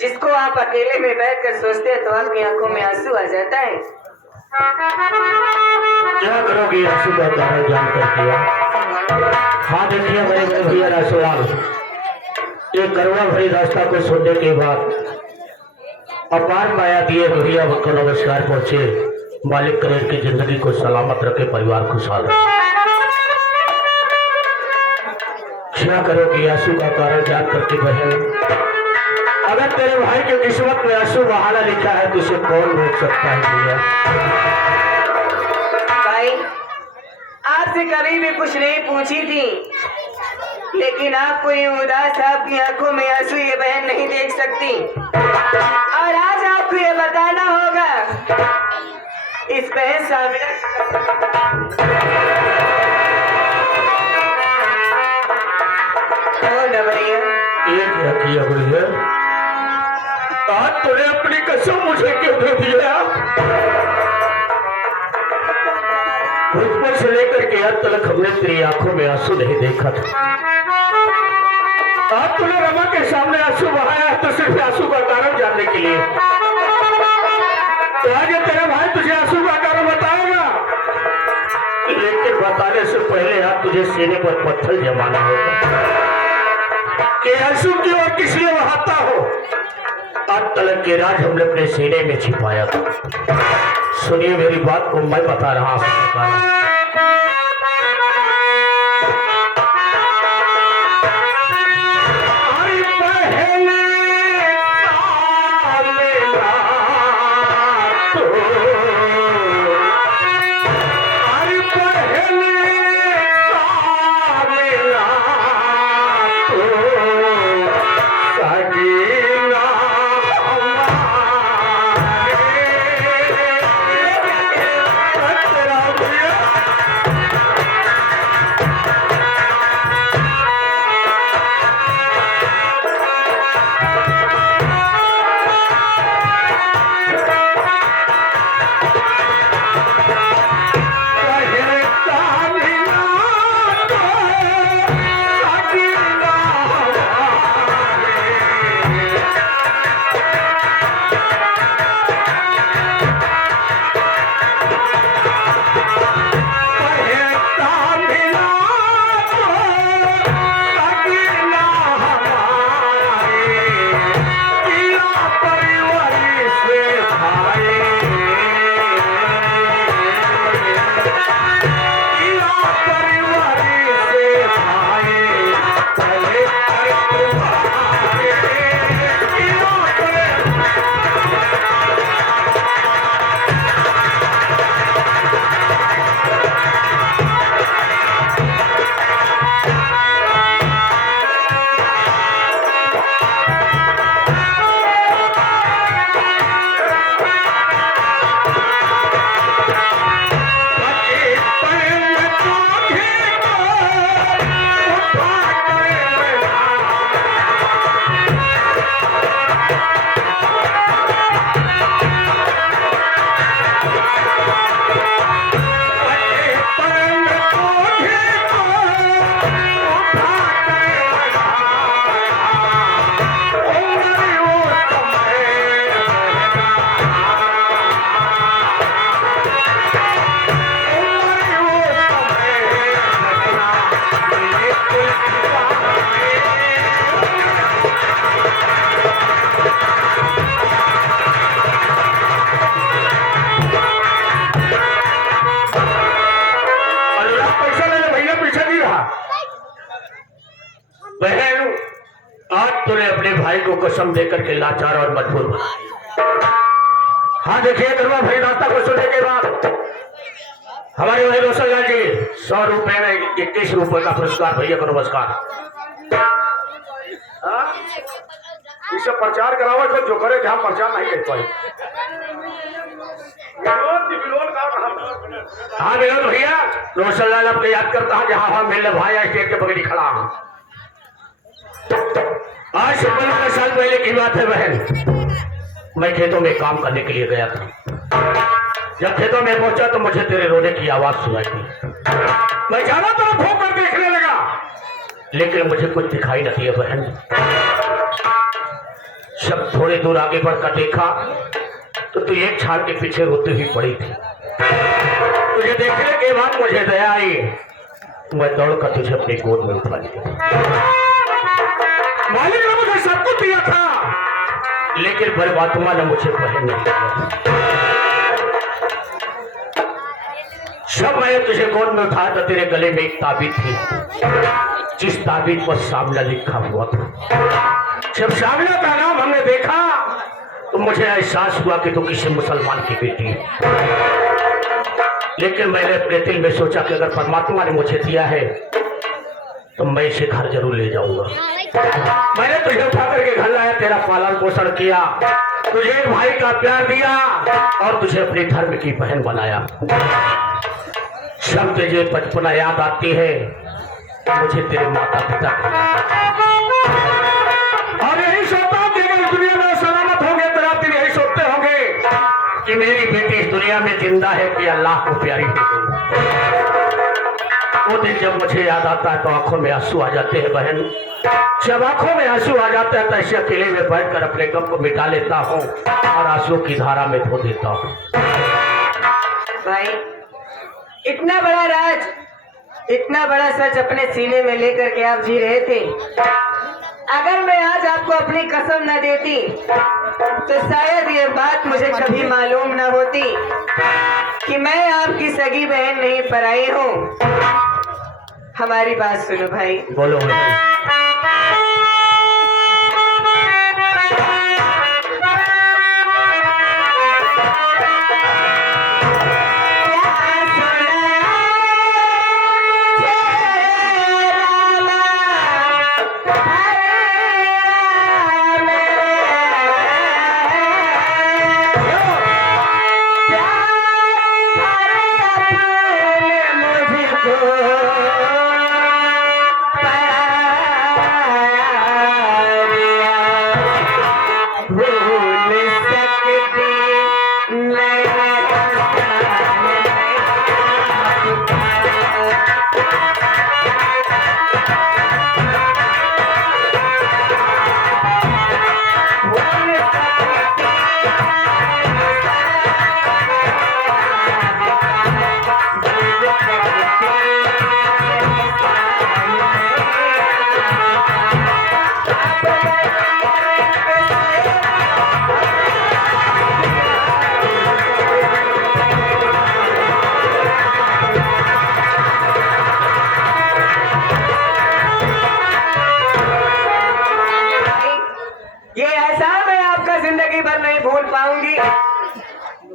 जिसको आप अकेले में बैठकर सोचते हैं तो आपकी आंखों में आंसू आ जाता है। क्या करोगे आंसू का कारण जानकर किया? हाँ देखिए मेरे भैया रासोलाल, ये करवा भरी रास्ता को सुनने के बाद अपार माया दिए भैया को नमस्कार पहुंचे। मालिक करे की जिंदगी को सलामत रखे, परिवार खुशहाल रखे। क्या करोगे आंसू का कारण जान करके बहन? अगर तेरे भाई की किस्मत में आंसू बहाना लिखा है तो उसे कौन रोक सकता है भैया? भाई आपसे कभी भी कुछ नहीं पूछी थी, लेकिन आपको ये उदास आपकी आंखों में आंसू ये बहन नहीं देख सकती, और आज आपको ये बताना होगा इस बहन सामने। ये क्या किया भैया? आज तूने अपनी कसम मुझे क्यों दे दिया? बचपन से लेकर के आज तक हमने तेरी आंखों में आंसू नहीं देखा था। आज तूने रमा के सामने आंसू बहाया है तो सिर्फ आंसू का कारण जानने के लिए। तो आज तेरा भाई तुझे आंसू का कारण बताएगा, लेकिन बताने से पहले आज तुझे सीने पर पत्थर जमाना होगा कि आंसू क्यों और किस लिए बहाता हो। आज तलक के राज हमने अपने सीने में छिपाया था। सुनिए मेरी बात को, मैं बता रहा हूँ। बहन, आज तूने अपने भाई को कसम देकर के लाचार और मजबूर बनाया। हाँ देखिए गरुआ भाई रास्ता को सुनने के बाद हमारे भाई रोशनलाल जी 100 रुपए में 21 रुपए का पुरस्कार भैया को नमस्कार। इसे प्रचार करावा तो जो करे जहाँ प्रचार नहीं कर पाए। हाँ विनोद भैया रोशनलाल आपको याद करता हूँ जहाँ हम मिलने भाई स्टेट के बगड़ी खड़ा हूँ। आज से 15 साल पहले की बात है बहन, मैं खेतों में काम करने के लिए गया था। जब खेतों में पहुंचा तो मुझे तेरे रोने की आवाज सुनाई दी। मैं चारों तरफ घूम कर देखने लगा लेकिन मुझे कुछ दिखाई नहीं दिया बहन। जब थोड़ी दूर आगे बढ़कर देखा तो तू एक झाड़ के पीछे रोती हुई पड़ी थी। तुझे देखने के बाद मुझे दया आई, मैं दौड़कर तुझे अपनी गोद में उठा लिया। मालिक ने मुझे सब कुछ दिया था लेकिन परमात्मा ने मुझे बहन नहीं दिया। जब मैंने तुझे गोद में उठाया तो तेरे गले में एक ताबीज थी, जिस ताबीज पर सामला लिखा हुआ था। जब सामला का नाम हमने देखा तो मुझे एहसास हुआ कि तू किसी मुसलमान की बेटी है। लेकिन मैंने अपने दिल में सोचा कि अगर परमात्मा ने मुझे दिया है तो मैं इसे घर जरूर ले जाऊंगा। मैंने तुझे उठा करके घर लाया, तेरा पालन पोषण किया, तुझे भाई का प्यार दिया और तुझे अपने धर्म की बहन बनाया। जब तुझे बचपना याद आती है मुझे तेरे माता पिता और यही सोचता हूँ कि अगर दुनिया में सलामत होंगे तो आप यही सोचते होंगे कि मेरी बेटी इस दुनिया में जिंदा है कि अल्लाह को प्यारी हो गई। वो दिन जब मुझे याद आता है तो आंखों में आंसू आ जाते हैं बहन। जब आंखों में आंसू आ जाते हैं तो ऐसे अकेले में बैठकर अपने गम को मिटा लेता हूँ और आंसू की धारा में धो देता हूँ। भाई इतना बड़ा राज, इतना बड़ा सच अपने सीने में लेकर के आप जी रहे थे। अगर मैं आज आपको अपनी कसम न देती तो शायद ये बात मुझे कभी मालूम न होती कि मैं आपकी सगी बहन नहीं पराई हूँ। हमारी बात सुनो भाई। बोलो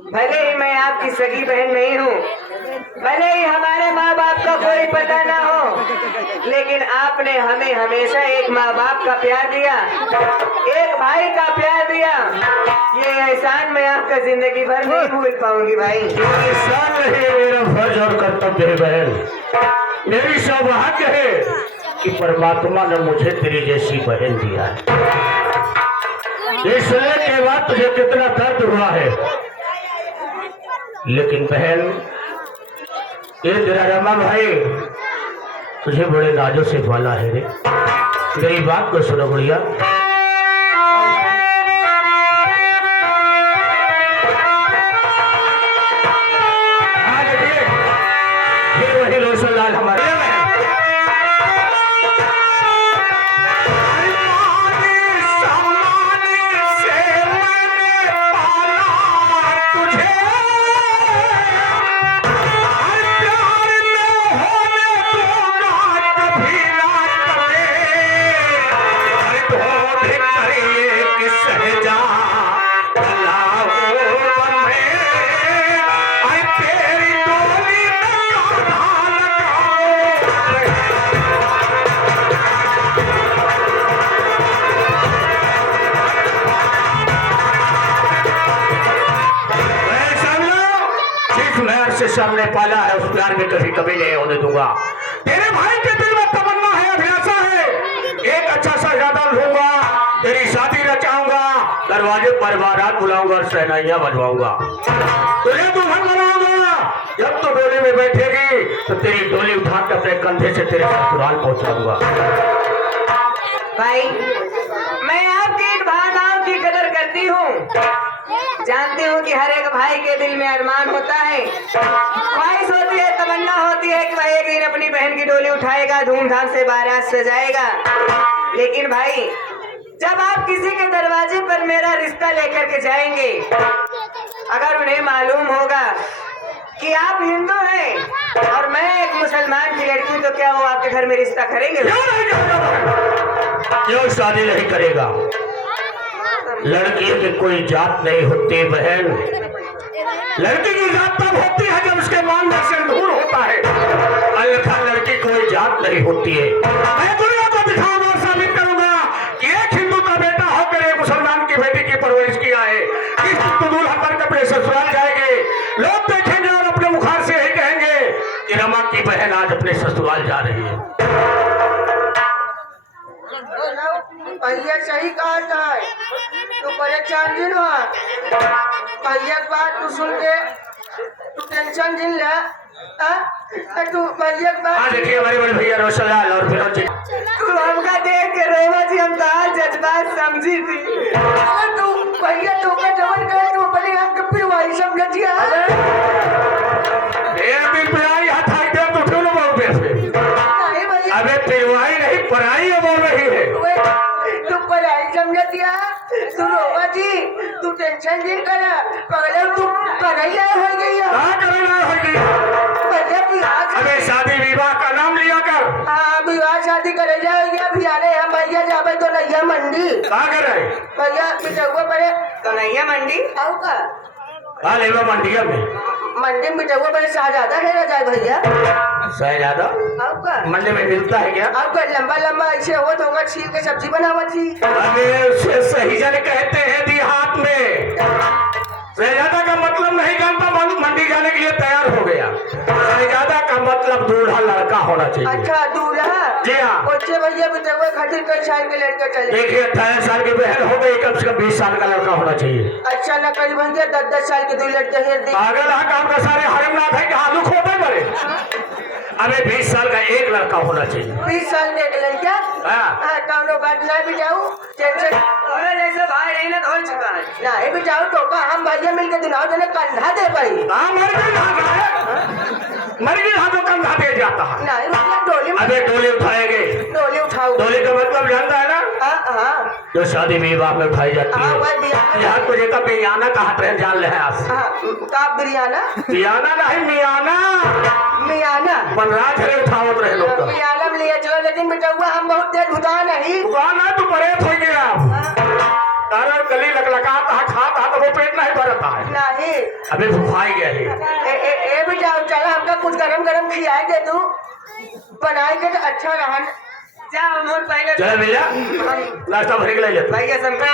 भले ही मैं आपकी सगी बहन नहीं हूँ, भले ही हमारे माँ बाप का कोई पता ना हो, लेकिन आपने हमें हमेशा एक माँ बाप का प्यार दिया, एक भाई का प्यार दिया। ये एहसान मैं आपका जिंदगी भर नहीं भूल पाऊंगी भाई। एहसान नहीं, मेरा फर्ज और कर्तव्य है बहन। मेरी सौभाग्य है कि परमात्मा ने मुझे तेरी जैसी बहन दिया है। इसलिए के बाद तुझे कितना दर्द हुआ है, लेकिन बहन ये तेरा रमा भाई तुझे बड़े नाजों से पाला है रे। मेरी बात को सुनो बढ़िया। ये वही रोशनलाल हमारे से सामने पाला है उस प्यार में कभी कभी नहीं होने दूंगा। तेरे भाई के दिल में तमन्ना है, अभिलाषा है, एक अच्छा सा ज्यादा लूंगा, तेरी शादी रचाऊंगा, दरवाजे पर बारात बुलाऊंगा और शहनाइयां बजवाऊंगा, तुझे दुल्हन बनाऊंगा। जब तो डोली में बैठेगी तो तेरी डोली उठा कर अपने कंधे से तेरे ससुराल पहुंचाऊंगा। भाई मैं आपकी इन भावनाओं की कदर करती हूँ, जानती हूँ कि हर एक भाई के दिल में अरमान होता है, ख्वाहिश होती है, तमन्ना होती है कि वह एक दिन अपनी बहन की डोली उठाएगा, धूमधाम से बारात सजाएगा। लेकिन भाई जब आप किसी के दरवाजे पर मेरा रिश्ता लेकर के जाएंगे, अगर उन्हें मालूम होगा कि आप हिंदू हैं और मैं एक मुसलमान की लड़की, तो क्या वो आपके घर में रिश्ता करेंगे? क्यों शादी नहीं करेगा? लड़की की कोई जात नहीं होती बहन, लड़की की जात तब होती है जब उसके मांग में सिंदूर होता है, अन्यथा लड़की कोई जात नहीं होती है। मैं दुनिया को दिखाऊंगा और साबित करूंगा कि एक हिंदू का बेटा होकर एक मुसलमान की बेटी की परवरिश किया है। इस दुल्हन बनकर अपने ससुराल जाएंगे, लोग देखेंगे और अपने मुखार से यही कहेंगे कि रमा की बहन आज अपने ससुराल जा रही है। भैया सही कहा था, तू परेशान जिन हुआ। भैया की बात तू सुन के तू टेंशन जिन ले, तू भैया की बात। देखिए हमारे बड़े भैया रोशनलाल और फिरोज जी, तू हमका देख के रोवा जी, हम तो आज जज्बात समझी थी। तू भैया तू का जवन करे तू बड़ी हम के फिर वही समझ दिया। एक दिन पिराई हटाई दे तो फिर बोल दे। नहीं भैया, अबे पिरवाई नहीं पराई है बोल रही है। तू पढ़ाई समझ दिया, तू रोवा जी, तू टेंशन जिन करा, पहले तू पढ़ाई हो गई है। कहाँ करना होगी? भैया विवाह, अबे शादी विवाह का नाम लिया कर। हाँ विवाह शादी करे जाएगी। अभी आ रहे हम भैया जावे तो नैया मंडी। कहाँ कर रहे? भैया बिटुआ पड़े तो नैया मंडी आओ का हाँ लेवा मंडिया में मंडी में बिटुआ पड़े शाहजादा ठहरा जाए भैया। शहजादा आओ का मंडी में मिलता है क्या? आओ का लंबा लंबा ऐसे हो तो छील के सब्जी बनावा थी। अबे उसे सही जन कहते हैं देहात में। शहजादा का मतलब नहीं जानता, मालूम मंडी जाने के लिए तैयार हो गया। शहजादा का मतलब दूल्हा लड़का होना चाहिए। अच्छा दूल्हा? जी हाँ। बच्चे भैया बिटुआ खातिर कई साल के लड़के चले। देखिए 18 साल की बहन हो गई, कम से कम 20 साल का लड़का होना चाहिए। अच्छा न करी भैया 10-10 साल के दो लड़के हैं। पागल है काम का सारे हरमनाथ है कि आलू खोदे मरे। अबे 20 साल का एक लड़का होना चाहिए। 20 साल के एक लड़का? हाँ। कौनो बात ना भी जाऊँ टेंशन जैसे भाई नहीं ना धोल चुका है ना भी जाओ तो का हम भैया मिलकर दिनाओ जने कंधा दे पाई। मर गई हाथों कंधा दे जाता है। नहीं मतलब डोली में। अबे डोली उठाएंगे। डोली उठाओ। डोली का मतलब जानता है ना? हाँ जो शादी विवाह में उठाई जाती है। यहाँ तुझे का बियाना कहा ट्रेन जान ले आप? का बिरयाना? बियाना नहीं मियाना। मियाना? बनराज है उठावत रहे लोग। मियाना में लिया चलो, लेकिन बेटा हम बहुत देर भुता नहीं। ना तू परेत हो गया। तारा गली लकलकाता है, खाता तो वो पेट नहीं भरता है। नहीं अबे भूखाई गया है। ए भी जाओ चला, हमका कुछ गरम गरम खिलाए दे तू, बनाए के तो अच्छा रहा। जाओ मोर पहले चल भैया नाश्ता भर के ले लेते भैया समझा।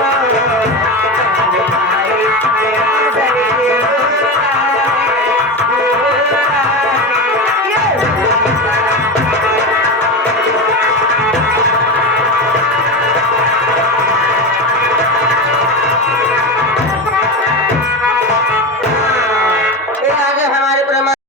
हाँ